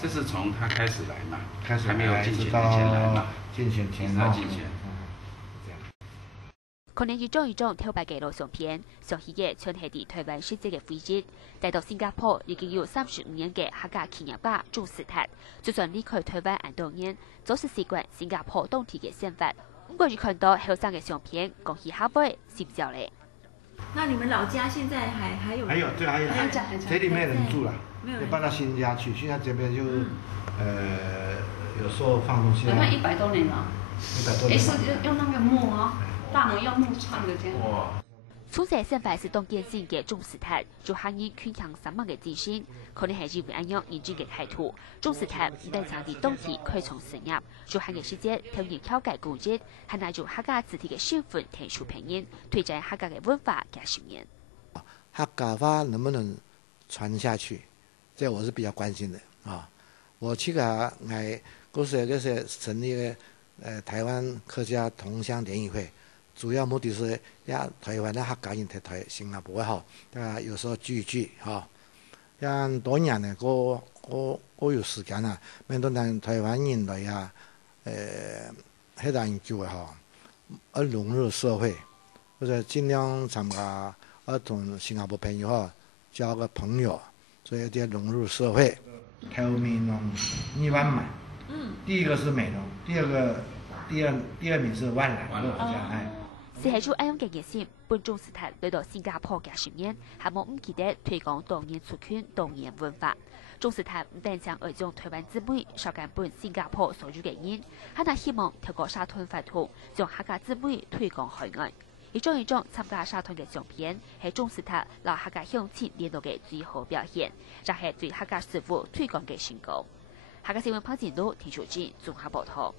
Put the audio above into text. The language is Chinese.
这是从他开始来嘛，开始还没有竞选之前来嘛，竞选前他竞选。可能一张一张挑白嘅錄相片，上戲嘅全係啲台灣世界嘅回憶。帶到新加坡已經有35年嘅客家企業家鍾士達，就算離開台灣多年，總是習慣新加坡當地嘅生活。不過，一看到後生嘅相片，講起下輩是唔少咧。那你們老家現在還有？還有，對，還有。這裡沒人住了，就搬到新家去。現在這邊就，有時候放東西。好像100多年了。100多年。是用那個木啊，大門用木串的這樣。哇！從細生活是當建線嘅鍾士達，做客人堅強散漫嘅自信，可能係因為咁樣認真嘅態度。鍾士達唔但將啲當地開創事業，做客嘅世界挑戰挑改古蹟，還拿住客家子弟嘅身份提出評論，推展客家嘅文化加實驗。客家話能不能傳下去？這我是比較關心的啊！我去個係嗰時成立嘅台灣客家同鄉聯誼會。主要目的是讓台灣的客家人在新加坡好，有時候聚一聚哈。像多年呢，我有時間啦，面對台灣人來呀，黑人研究哈，融入社會，或者盡量參加，同新加坡朋友哈交個朋友，所以要融入社會。台灣美容2萬滿，第一個是美容，第二名是萬蘭，是係做咁樣嘅熱心，本鍾士達來到新加坡嘅10年，係冇唔記得推廣當年族群、當年文化。鍾士達唔但將愛種台灣姊妹少間本新加坡所有嘅人，還希望透過社團活動，將客家姊妹推廣海外。一張參加社團嘅相片，係鍾士達讓客家鄉親聯絡嘅最好表現，就係對客家事務推廣嘅成功。客家新聞潘展都田淑珍綜合報道。